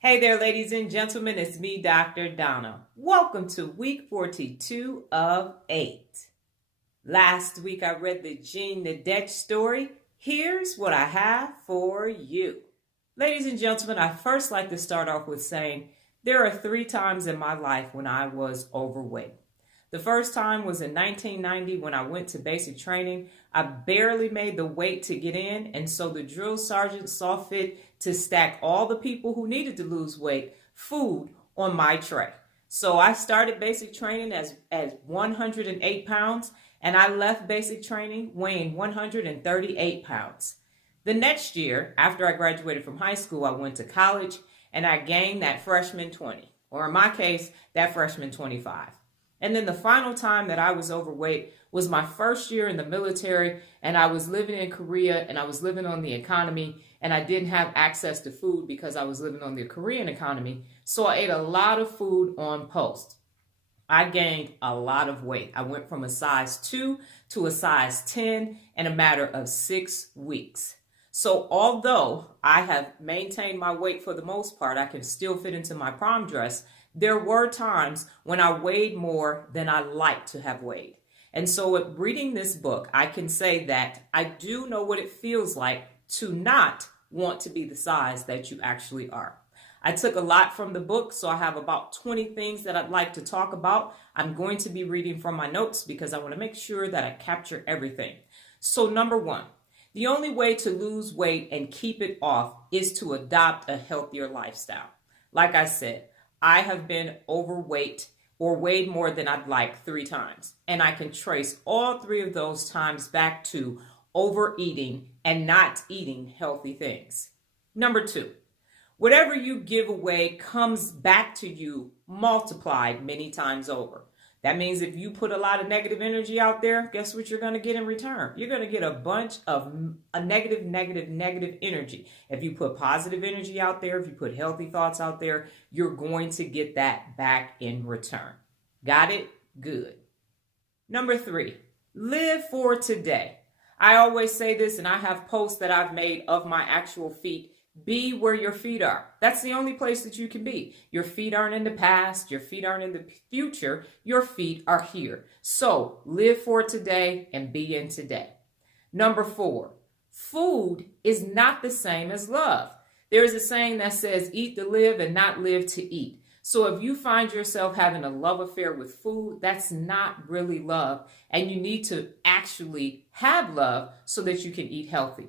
Hey there, ladies and gentlemen, it's me, Dr. Donna. Welcome to week 42 of 8. Last week I read the Jean Nidetch Story. Here's what I have for you. Ladies and gentlemen, I first like to start off with saying there are 3 times in my life when I was overweight. The first time was in 1990 when I went to basic training. I barely made the weight to get in, and so the drill sergeant saw fit to stack all the people who needed to lose weight food on my tray. So I started basic training as 108 pounds, and I left basic training weighing 138 pounds. The next year, after I graduated from high school, I went to college, and I gained that freshman 20, or in my case, that freshman 25. And then the final time that I was overweight was my first year in the military, and I was living in Korea, and I was living on the economy, and I didn't have access to food because I was living on the Korean economy. So I ate a lot of food on post. I gained a lot of weight. I went from a size 2 to a size 10 in a matter of 6 weeks. So although I have maintained my weight for the most part, I can still fit into my prom dress. There were times when I weighed more than I liked to have weighed. And so reading this book, I can say that I do know what it feels like to not want to be the size that you actually are. I took a lot from the book, so I have about 20 things that I'd like to talk about. I'm going to be reading from my notes because I want to make sure that I capture everything. So number 1, the only way to lose weight and keep it off is to adopt a healthier lifestyle. Like I said, I have been overweight or weighed more than I'd like 3 times. And I can trace all 3 of those times back to overeating and not eating healthy things. Number 2, whatever you give away comes back to you multiplied many times over. That means if you put a lot of negative energy out there, guess what you're going to get in return? You're going to get a bunch of negative energy. If you put positive energy out there, if you put healthy thoughts out there, you're going to get that back in return. Got it? Good. Number 3, live for today. I always say this, and I have posts that I've made of my actual feet. Be where your feet are. That's the only place that you can be. Your feet aren't in the past. Your feet aren't in the future. Your feet are here. So live for today and be in today. Number 4, food is not the same as love. There is a saying that says, eat to live and not live to eat. So if you find yourself having a love affair with food, that's not really love. And you need to actually have love so that you can eat healthy.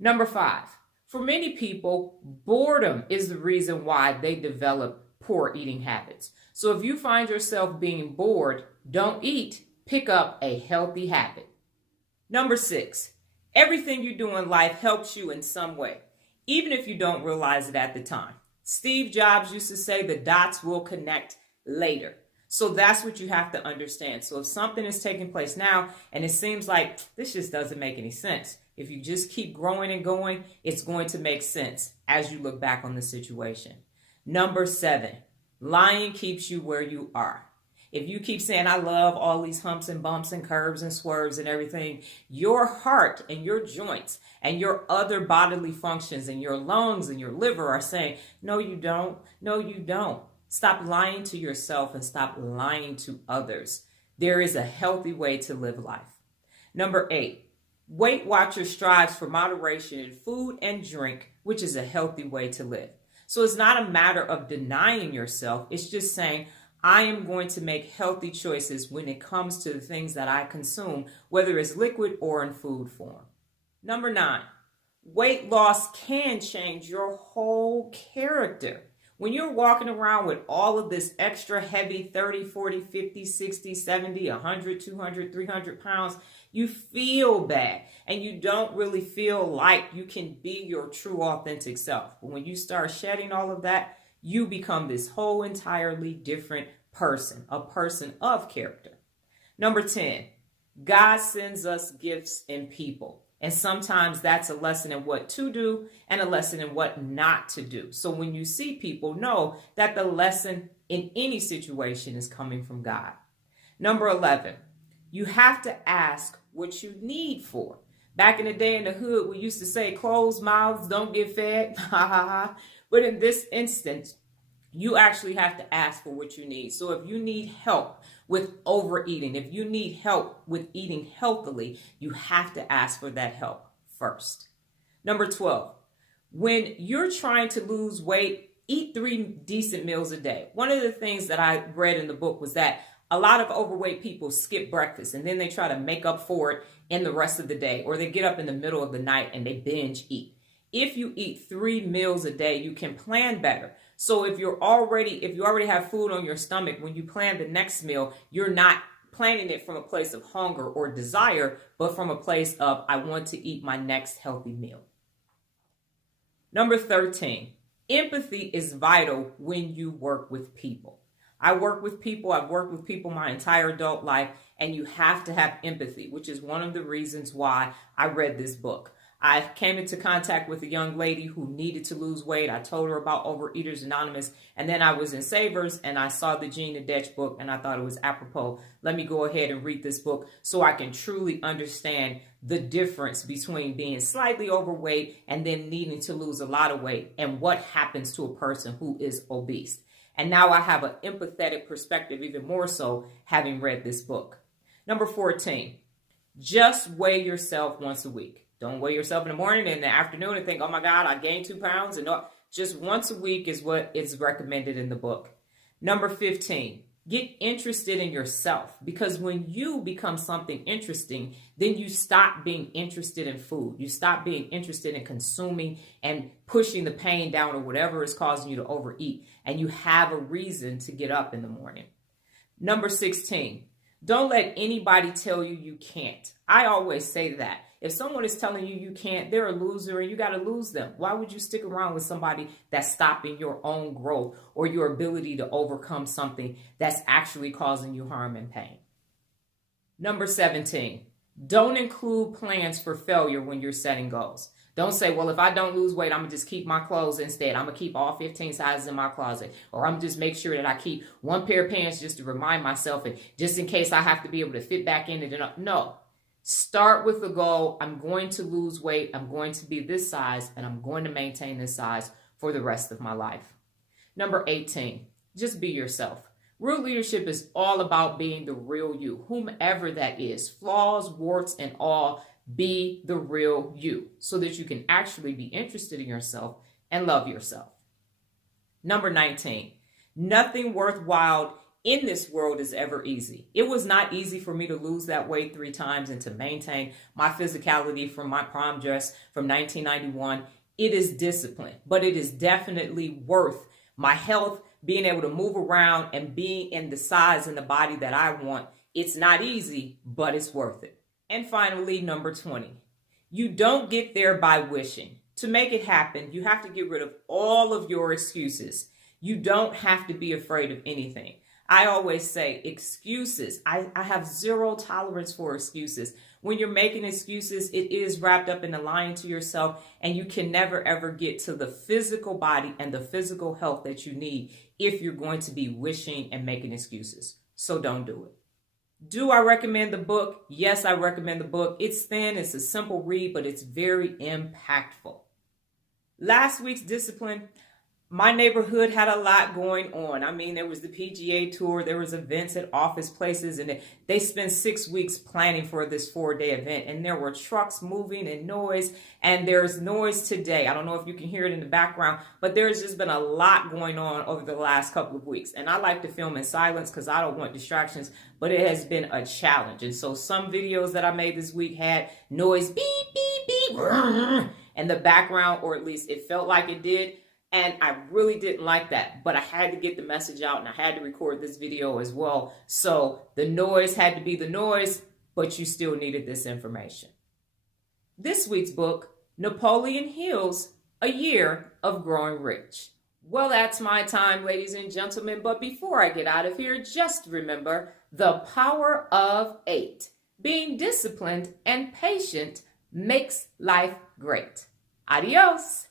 Number 5. For many people, boredom is the reason why they develop poor eating habits. So if you find yourself being bored, don't eat, pick up a healthy habit. Number 6, everything you do in life helps you in some way, even if you don't realize it at the time. Steve Jobs used to say the dots will connect later. So that's what you have to understand. So if something is taking place now and it seems like this just doesn't make any sense, if you just keep growing and going, it's going to make sense as you look back on the situation. Number 7, lying keeps you where you are. If you keep saying, I love all these humps and bumps and curves and swerves and everything, your heart and your joints and your other bodily functions and your lungs and your liver are saying, no, you don't. No, you don't. Stop lying to yourself and stop lying to others. There is a healthy way to live life. Number 8, Weight Watchers strives for moderation in food and drink, which is a healthy way to live. So it's not a matter of denying yourself. It's just saying, I am going to make healthy choices when it comes to the things that I consume, whether it's liquid or in food form. Number 9, weight loss can change your whole character. When you're walking around with all of this extra heavy 30, 40, 50, 60, 70, 100, 200, 300 pounds, you feel bad and you don't really feel like you can be your true authentic self. But when you start shedding all of that, you become this whole entirely different person, a person of character. Number 10, God sends us gifts and people. And sometimes that's a lesson in what to do and a lesson in what not to do. So when you see people, know that the lesson in any situation is coming from God. Number 11, you have to ask what you need for. Back in the day in the hood, we used to say closed mouths don't get fed. But in this instance, you actually have to ask for what you need. So if you need help with overeating, if you need help with eating healthily, you have to ask for that help first. Number 12, when you're trying to lose weight, eat 3 decent meals a day. One of the things that I read in the book was that a lot of overweight people skip breakfast and then they try to make up for it in the rest of the day, or they get up in the middle of the night and they binge eat. If you eat 3 meals a day, you can plan better. So if you already have food on your stomach, when you plan the next meal, you're not planning it from a place of hunger or desire, but from a place of, I want to eat my next healthy meal. Number 13, empathy is vital when you work with people. I've worked with people my entire adult life, and you have to have empathy, which is one of the reasons why I read this book. I came into contact with a young lady who needed to lose weight. I told her about Overeaters Anonymous, and then I was in Savers and I saw the Jean Nidetch book and I thought it was apropos. Let me go ahead and read this book so I can truly understand the difference between being slightly overweight and then needing to lose a lot of weight and what happens to a person who is obese. And now I have an empathetic perspective, even more so having read this book. Number 14, just weigh yourself once a week. Don't weigh yourself in the morning and in the afternoon and think, oh my God, I gained 2 pounds. And no, just once a week is what is recommended in the book. Number 15, get interested in yourself, because when you become something interesting, then you stop being interested in food. You stop being interested in consuming and pushing the pain down or whatever is causing you to overeat. And you have a reason to get up in the morning. Number 16, don't let anybody tell you you can't. I always say that. If someone is telling you you can't, they're a loser and you got to lose them. Why would you stick around with somebody that's stopping your own growth or your ability to overcome something that's actually causing you harm and pain? Number 17, don't include plans for failure when you're setting goals. Don't say, well, if I don't lose weight, I'm going to just keep my clothes instead. I'm going to keep all 15 sizes in my closet. Or I'm just make sure that I keep 1 pair of pants just to remind myself, and just in case I have to be able to fit back in it. No. Start with the goal. I'm going to lose weight. I'm going to be this size, and I'm going to maintain this size for the rest of my life. Number 18, just be yourself. Real leadership is all about being the real you, whomever that is, flaws, warts, and all. Be the real you so that you can actually be interested in yourself and love yourself. Number 19, nothing worthwhile in this world is ever easy. It was not easy for me to lose that weight 3 times and to maintain my physicality from my prom dress from 1991. It is discipline, but it is definitely worth my health, being able to move around and being in the size and the body that I want. It's not easy, but it's worth it. And finally, number 20, you don't get there by wishing. To make it happen, you have to get rid of all of your excuses. You don't have to be afraid of anything. I always say excuses. I have zero tolerance for excuses. When you're making excuses, it is wrapped up in the lying to yourself, and you can never, ever get to the physical body and the physical health that you need if you're going to be wishing and making excuses. So don't do it. Do I recommend the book? Yes, I recommend the book. It's thin, it's a simple read, but it's very impactful. Last week's discipline, my neighborhood had a lot going on. I mean, there was the PGA Tour, there was events at office places, and they spent 6 weeks planning for this 4-day event. And there were trucks moving and noise, and there's noise today. I don't know if you can hear it in the background, but there's just been a lot going on over the last couple of weeks. And I like to film in silence because I don't want distractions, but it has been a challenge. And so some videos that I made this week had noise, beep, beep, beep, in the background, or at least it felt like it did. And I really didn't like that, but I had to get the message out and I had to record this video as well. So the noise had to be the noise, but you still needed this information. This week's book, Napoleon Hill's A Year of Growing Rich. Well, that's my time, ladies and gentlemen. But before I get out of here, just remember the power of 8. Being disciplined and patient makes life great. Adios.